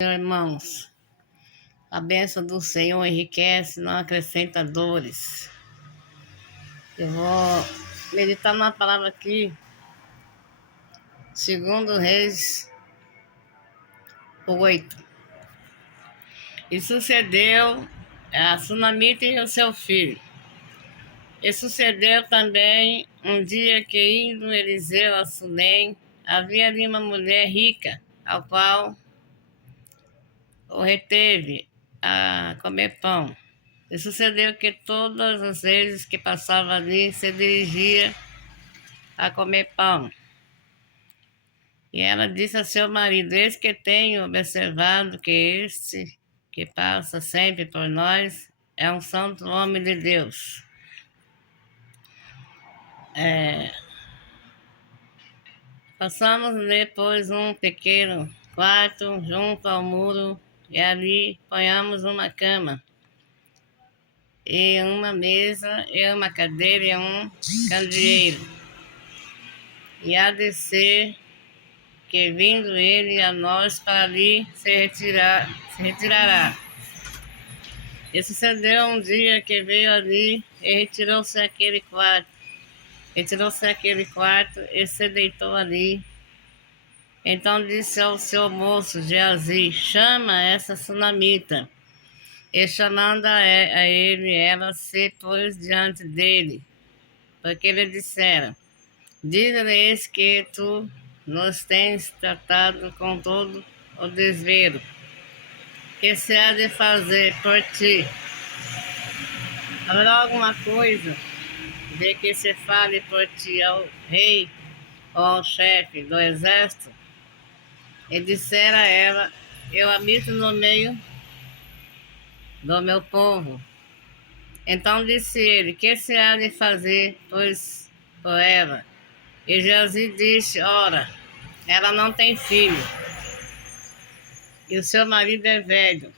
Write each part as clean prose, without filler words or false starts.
Irmãos, a bênção do Senhor enriquece, não acrescenta dores. Eu vou meditar numa palavra aqui, segundo Reis 8. E sucedeu a Sunamita e o seu filho. E sucedeu também um dia que, indo Eliseu a Sunem, havia ali uma mulher rica, ao qual o reteve a comer pão. E sucedeu que todas as vezes que passava ali, se dirigia a comer pão. E ela disse a seu marido: eis que tenho observado que este que passa sempre por nós é um santo homem de Deus. Passamos depois um pequeno quarto junto ao muro e ali ponhamos uma cama e uma mesa e uma cadeira e um candeeiro. E a descer que vindo ele a nós para ali se retirará. E sucedeu um dia que veio ali e retirou-se aquele quarto e se deitou ali. Então disse ao seu moço Geazi: chama essa sunamita. E chamando a ele, ela se pôs diante dele, porque ele dissera: diz-lhes que tu nos tens tratado com todo o desvelo, que se há de fazer por ti. Haverá alguma coisa de que se fale por ti ao rei ou ao chefe do exército? E dissera ela: eu habito no meio do meu povo. Então disse ele: que se há de fazer, pois, por ela? E Geazi disse: ora, ela não tem filho, e o seu marido é velho.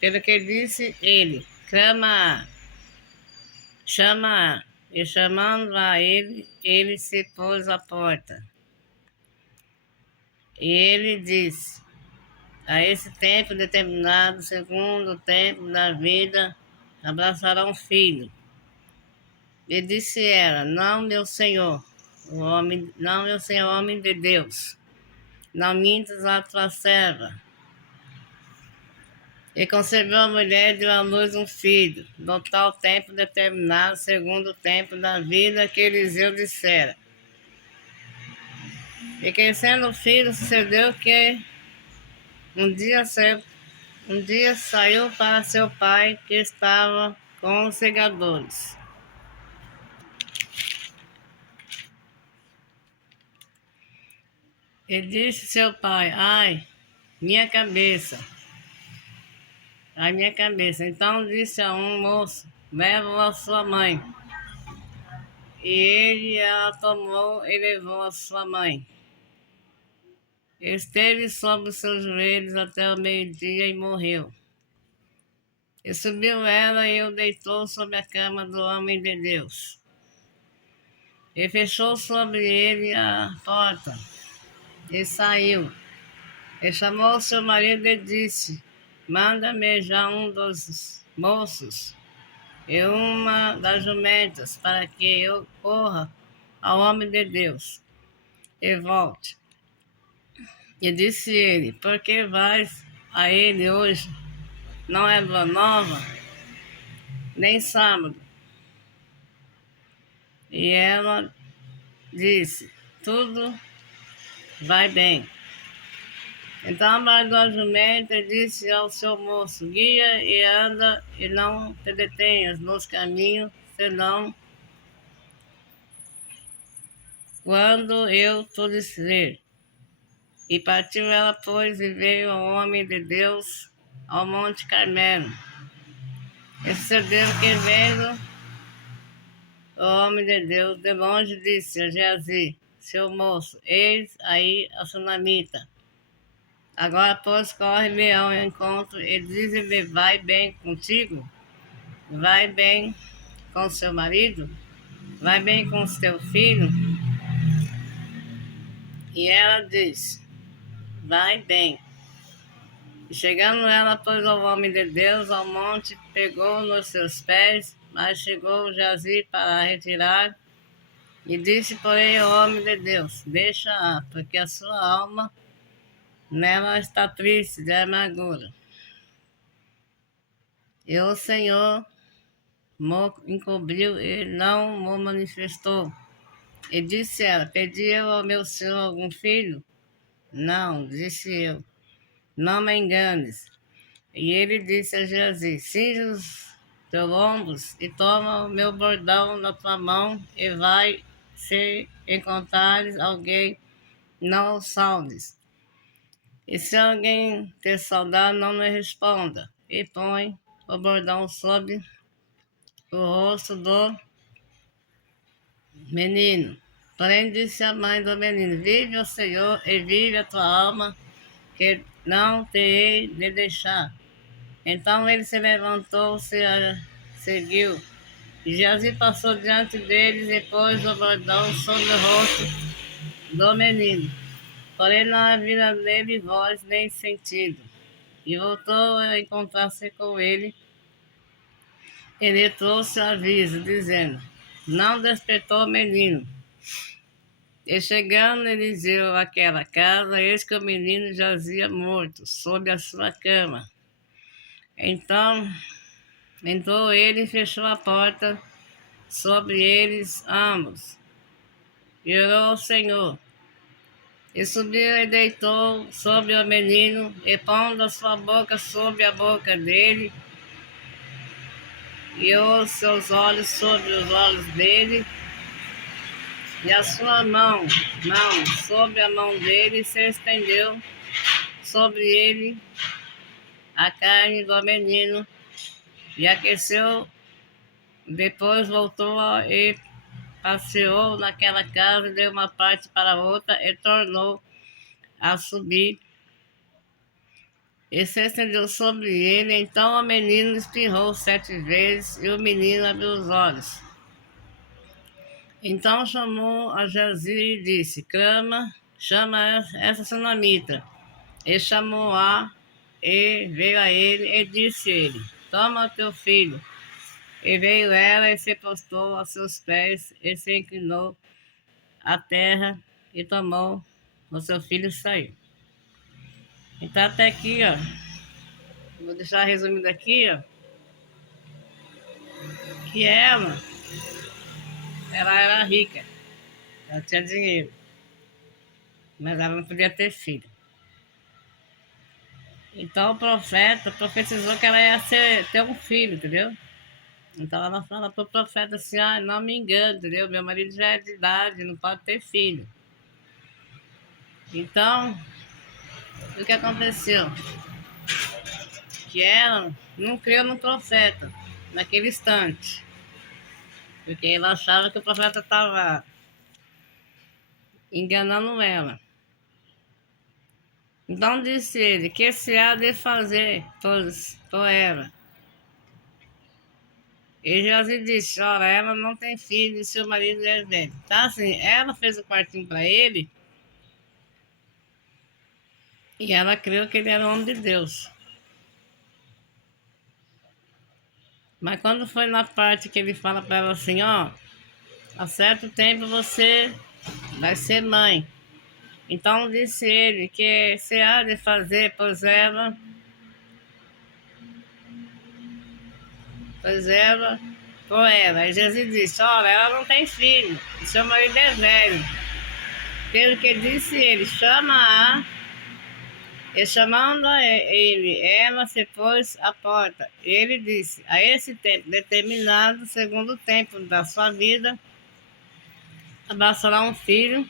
Pelo que disse ele: chama-a. E chamando a ele, ele se pôs à porta. E ele disse: a esse tempo determinado, segundo o tempo da vida, abraçará um filho. E disse ela: não, meu senhor, homem de Deus, não mintas a tua serva. E concebeu a mulher e deu à luz um filho, no tal tempo determinado, segundo o tempo da vida que Eliseu dissera. E crescendo o filho, sucedeu que um dia saiu para seu pai, que estava com os segadores. E disse seu pai: ai, minha cabeça. Então disse a um moço: leva-o a sua mãe. E ele a tomou e levou a sua mãe. Esteve sobre os seus joelhos até o meio-dia e morreu. E subiu ela e o deitou sobre a cama do homem de Deus. E fechou sobre ele a porta. E saiu. E chamou seu marido e disse: manda-me já um dos moços e uma das jumentas, para que eu corra ao homem de Deus e volte. E disse ele: por que vais a ele hoje? Não é lua nova, nem sábado. E ela disse: tudo vai bem. Então abordou a jumenta e disse ao seu moço: guia e anda, e não te detenhas nos caminhos, senão quando eu te disser. E partiu ela, pois, e veio ao homem de Deus ao Monte Carmelo. E sucedeu que, vendo o homem de Deus de longe, disse a Geazi, seu moço: eis aí a sunamita. Agora, pois, corre-me ao encontro e diz-me: vai bem contigo? Vai bem com seu marido? Vai bem com seu filho? E ela diz: vai bem. E chegando ela, pôs o homem de Deus ao monte, pegou nos seus pés, mas chegou Geazi para retirar. E disse, porém, o homem de Deus: deixa-a, porque a sua alma nela está triste de amargura. E o Senhor encobriu e não o manifestou. E disse ela: pedi eu ao meu senhor algum filho? Não, disse eu, não me enganes. E ele disse a Geazi: cinge os teus lombos e toma o meu bordão na tua mão e vai, se encontrares alguém, não o saudes. E se alguém te saudar, não me responda. E põe o bordão sobre o rosto do menino. Porém disse a mãe do menino: vive o Senhor e vive a tua alma, que não te hei de deixar. Então ele se levantou-se e seguiu. E Geazi passou diante deles e pôs o bordão sobre o rosto do menino. Porém não havia nele voz nem sentido. E voltou a encontrar-se com ele. Ele trouxe aviso, dizendo: não despertou o menino. E chegando Eliseu àquela casa, eis que o menino jazia morto, sob a sua cama. Então entrou ele e fechou a porta sobre eles ambos. E orou ao Senhor. E subiu e deitou sobre o menino, e pondo a sua boca sobre a boca dele, e os seus olhos sobre os olhos dele, e a sua mão sobre a mão dele, se estendeu sobre ele a carne do menino, e aqueceu. Depois voltou e passeou naquela casa, deu uma parte para a outra, e tornou a subir, e se estendeu sobre ele. Então o menino espirrou 7 vezes, e o menino abriu os olhos. Então chamou a Geazi e disse: chama essa sunamita. E chamou-a, e veio a ele, e disse ele: toma o teu filho. E veio ela, e se postou aos seus pés, e se inclinou à terra, e tomou o seu filho e saiu. Então até aqui, ó, vou deixar resumido aqui, ó, que ela era rica, ela tinha dinheiro, mas ela não podia ter filho. Então o profeta profetizou que ela ia ter um filho, entendeu? Então ela fala para o profeta assim: ah, não me engano, entendeu? Meu marido já é de idade, não pode ter filho. Então, o que aconteceu? Que ela não creu no profeta naquele instante, porque ela achava que o profeta estava enganando ela. Então disse ele: que se há de fazer por ela? E Geazi disse: ora, ela não tem filho e seu marido é velho. Tá assim, ela fez o quartinho para ele e ela creu que ele era homem de Deus. Mas quando foi na parte que ele fala para ela assim: ó, há certo tempo você vai ser mãe. Então disse ele: que se há de fazer, por ela. E Jesus disse: olha, ela não tem filho, e seu marido é velho. Pelo que disse ele: chama-a. E chamando a ele, ela se pôs à porta. Ele disse: a esse tempo determinado, segundo o tempo da sua vida, abraçará um filho.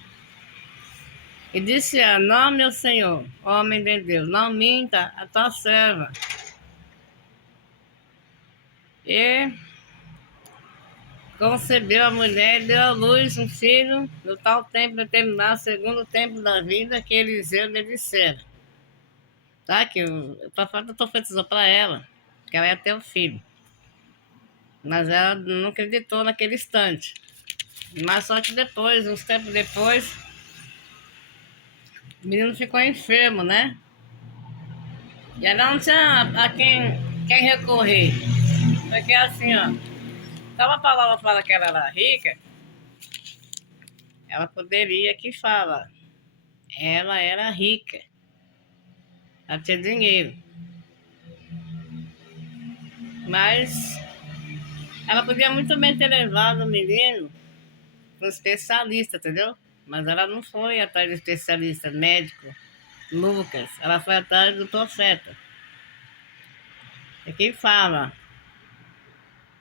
E disse ela: não, meu senhor, homem de Deus, não minta a tua serva. E concebeu a mulher e deu à luz um filho no tal tempo determinado, segundo o tempo da vida que Eliseu lhe dissera. Tá? Que o profeta profetizou para ela que ela ia ter um filho. Mas ela não acreditou naquele instante. Mas só que depois, uns tempos depois, o menino ficou enfermo, né? E ela não tinha a quem recorrer. Porque assim, ó, então a palavra fala que ela era rica, ela poderia que fala. Ela era rica, ela tinha dinheiro. Mas ela podia muito bem ter levado o menino para um especialista, entendeu? Mas ela não foi atrás do especialista médico, Lucas. Ela foi atrás do profeta. É quem fala.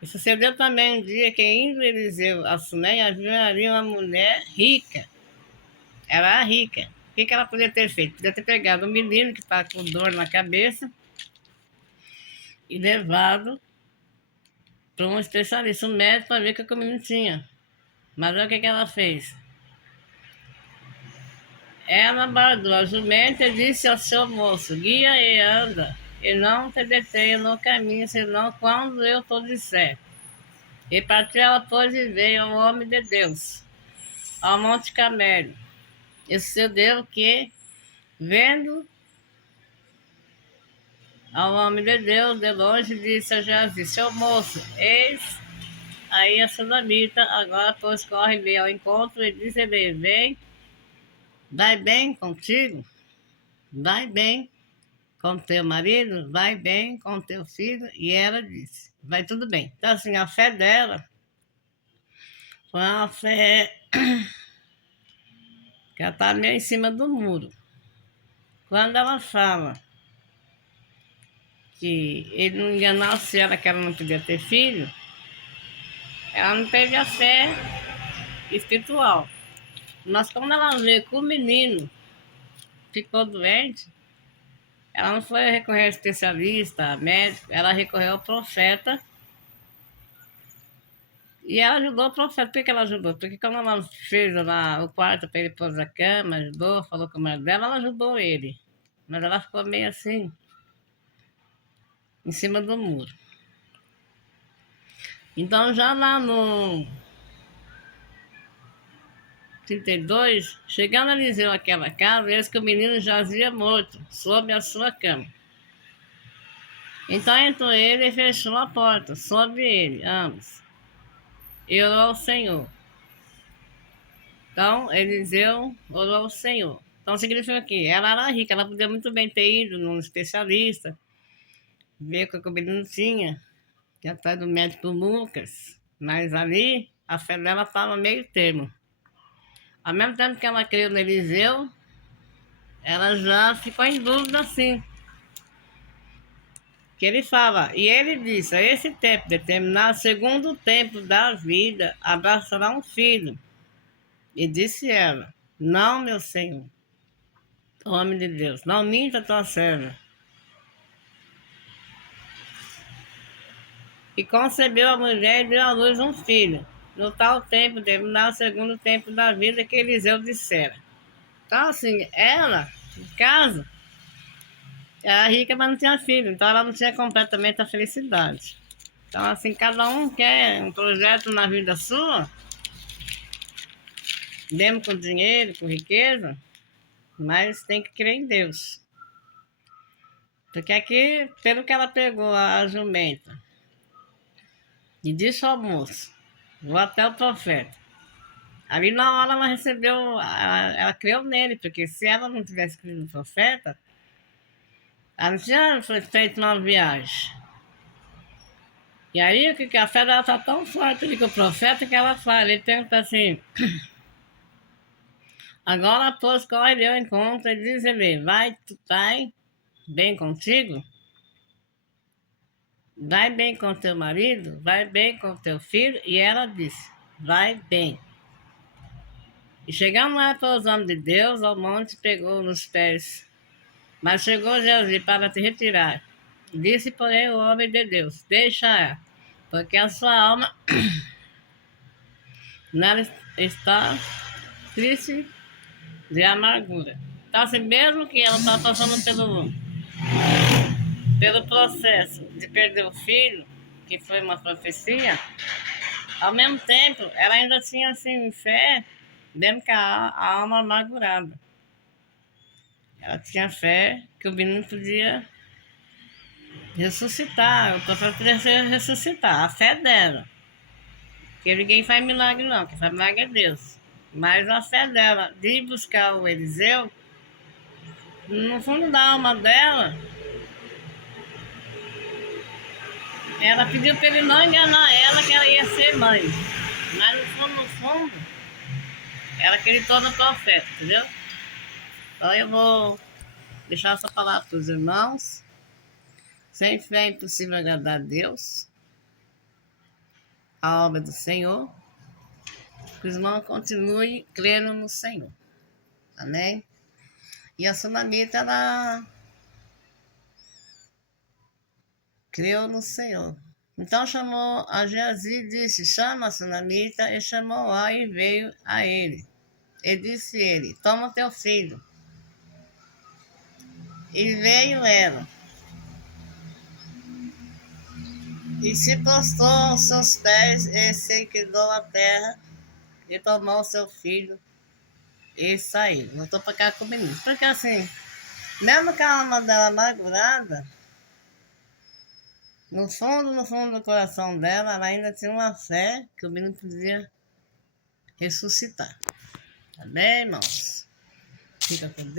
E sucedeu também um dia que indo Eliseu a Suneia, viu ali uma mulher rica. Ela era rica. O que ela podia ter feito? Podia ter pegado o menino que está com dor na cabeça e levado para um especialista, um médico, para ver o que o menino tinha. Mas olha o que ela fez. Ela bradou a jumenta e disse ao seu moço: guia e anda, e não te detenha no caminho, senão quando eu te disser. E partiu ela, pois, e veio ao homem de Deus, ao Monte Carmelo. E sucedeu que, vendo ao homem de Deus de longe, disse a Geazi: seu moço, eis aí a sunamita, agora, pois, corre-lhe ao encontro e diz-lhe: vem, vai bem contigo, vai bem com teu marido, vai bem com teu filho. E ela disse: vai tudo bem. Então, assim, a fé dela foi uma fé que ela está meio em cima do muro. Quando ela fala que ele não enganasse ela, que ela não podia ter filho, ela não teve a fé espiritual. Mas quando ela vê que o menino ficou doente, ela não foi recorrer ao especialista, médico, ela recorreu ao profeta. E ela ajudou o profeta. Por que ela ajudou? Porque quando ela fez lá o quarto para ele pôr na cama, ajudou, falou com a mãe dela, ela ajudou ele. Mas ela ficou meio assim, em cima do muro. Então já lá no 32, chegando a Eliseu àquela casa, eis que o menino jazia morto, sob a sua cama. Então entrou ele e fechou a porta sobre ele, ambos. E orou ao Senhor. Então, Eliseu orou ao Senhor. Então, significa que ela era rica, ela podia muito bem ter ido num especialista, ver o que o menino tinha, que atrás do médico Lucas. Mas ali, a fé dela estava meio termo. Ao mesmo tempo que ela creu no Eliseu, ela já ficou em dúvida, assim. Que ele fala, e ele disse: a esse tempo determinado, segundo o tempo da vida, abraçará um filho. E disse ela: não, meu Senhor, homem de Deus, não minta tua serva. E concebeu a mulher e deu à luz um filho. No tal tempo, terminar o segundo tempo da vida que Eliseu dissera. Então, assim, ela, em casa, era rica, mas não tinha filho. Então, ela não tinha completamente a felicidade. Então, assim, cada um quer um projeto na vida sua, mesmo com dinheiro, com riqueza, mas tem que crer em Deus. Porque aqui, pelo que ela pegou a jumenta e disse ao moço: vou até o profeta. Ali na hora ela recebeu, ela creu nele, porque se ela não tivesse crido no profeta, ela não tinha feito uma viagem. E aí que a fé dela está tão forte ali com o profeta que ela fala, ele pergunta assim: agora, pois, corre ao encontro e diz-lhe: vai bem contigo? Vai bem com teu marido? Vai bem com teu filho? E ela disse: vai bem. E chegando lá para os homens de Deus, ao monte pegou nos pés. Mas chegou Jesus para te retirar. Disse, porém, o homem de Deus: deixa, porque a sua alma nela está triste de amargura. Então, assim, mesmo que ela está passando pelo processo de perder o filho, que foi uma profecia, ao mesmo tempo, ela ainda tinha, assim, fé, mesmo que a alma amargurada. Ela tinha fé que o menino podia ressuscitar. Eu estou para ressuscitar. A fé dela. Porque ninguém faz milagre não, quem faz milagre é Deus. Mas a fé dela de buscar o Eliseu, no fundo da alma dela, ela pediu para ele não enganar ela, que ela ia ser mãe. Mas no fundo, ela acreditou no profeta, entendeu? Então eu vou deixar essa palavra para os irmãos. Sem fé é impossível agradar a Deus, a obra do Senhor. Que os irmãos continuem crendo no Senhor. Amém? E a Sunamita, ela creu no Senhor. Então chamou a Geazi e disse: chama a Sunamita, e chamou-a e veio a ele. E disse ele: toma teu filho. E veio ela. E se prostrou aos seus pés, e se inclinou a terra, e tomou seu filho, e saiu. Voltou para cá com o menino. Porque assim, mesmo que a alma dela amargurada, no fundo do coração dela, ela ainda tinha uma fé que o menino podia ressuscitar. Tá bem, irmãos? Fica com Deus.